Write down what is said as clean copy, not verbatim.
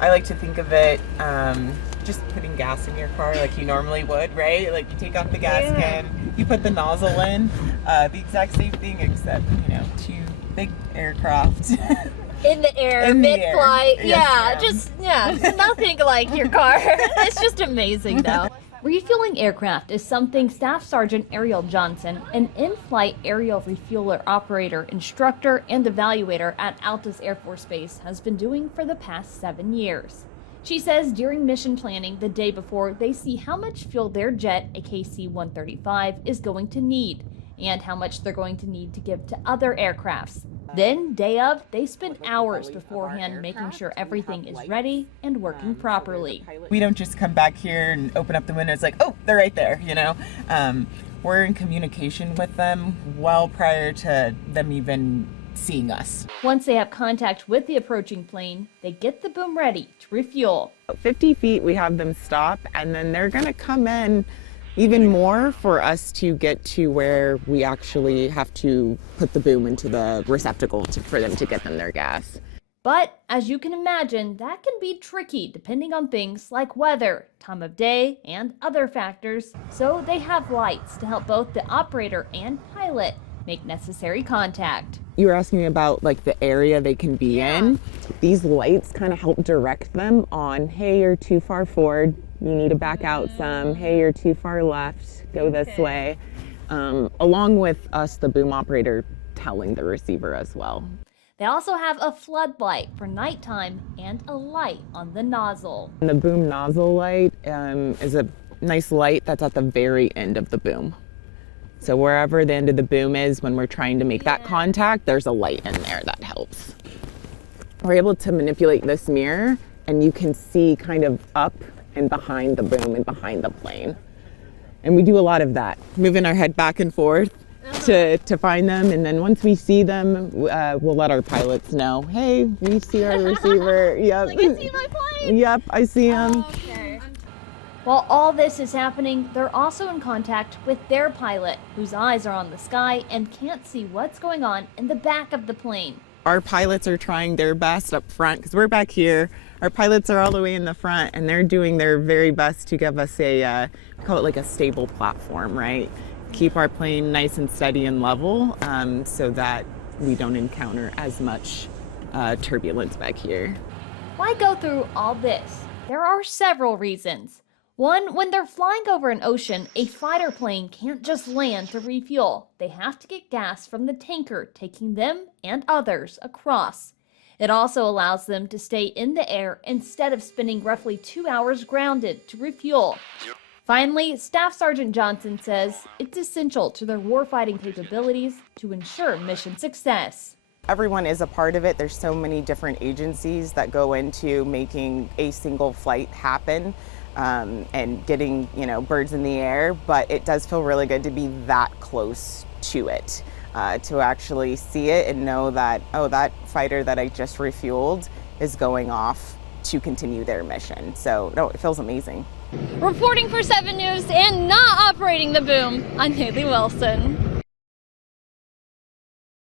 I like to think of it just putting gas in your car like you normally would, right? Like you take off the gas can, you put the nozzle in, the exact same thing except, you know, 2 big aircraft. In the air, mid-flight, nothing like your car. It's just amazing though. Refueling aircraft is something Staff Sergeant Ariel Johnson, an in-flight aerial refueler operator, instructor, and evaluator at Altus Air Force Base, has been doing for the past 7 years. She says during mission planning the day before, they see how much fuel their jet, a KC-135, is going to need, and how much they're going to need to give to other aircrafts. Then, day of, they spend hours beforehand making sure everything is ready and working properly. We don't just come back here and open up the window, it's like, oh, they're right there, you know? We're in communication with them well prior to them even seeing us. Once they have contact with the approaching plane, they get the boom ready to refuel. 50 feet, we have them stop, and then they're gonna come in even more for us to get to where we actually have to put the boom into the receptacle for them to get them their gas. But as you can imagine, that can be tricky depending on things like weather, time of day, and other factors. So they have lights to help both the operator and pilot make necessary contact. You were asking me about like the area they can be in. These lights kind of help direct them on, hey, you're too far forward, you need to back out some, hey, you're too far left, go this way. Along with us, the boom operator, telling the receiver as well. They also have a floodlight for nighttime and a light on the nozzle. And the boom nozzle light is a nice light that's at the very end of the boom. So wherever the end of the boom is, when we're trying to make that contact, there's a light in there that helps. We're able to manipulate this mirror, and you can see kind of up and behind the boom and behind the plane. And we do a lot of that, moving our head back and forth to find them. And then once we see them, we'll let our pilots know, hey, we see our receiver. Yep. Like, I see my plane. Yep, I see him. Oh, okay. While all this is happening, they're also in contact with their pilot, whose eyes are on the sky and can't see what's going on in the back of the plane. Our pilots are trying their best up front because we're back here. Our pilots are all the way in the front, and they're doing their very best to give us a, we call it like a stable platform, right? Keep our plane nice and steady and level so that we don't encounter as much turbulence back here. Why go through all this? There are several reasons. One, when they're flying over an ocean, a fighter plane can't just land to refuel. They have to get gas from the tanker, taking them and others across. It also allows them to stay in the air instead of spending roughly 2 hours grounded to refuel. Finally, Staff Sergeant Johnson says it's essential to their warfighting capabilities to ensure mission success. Everyone is a part of it. There's so many different agencies that go into making a single flight happen. And getting, you know, birds in the air, but it does feel really good to be that close to it, to actually see it and know that, oh, that fighter that I just refueled is going off to continue their mission. So, no, it feels amazing. Reporting for 7 News and not operating the boom, I'm Haley Wilson.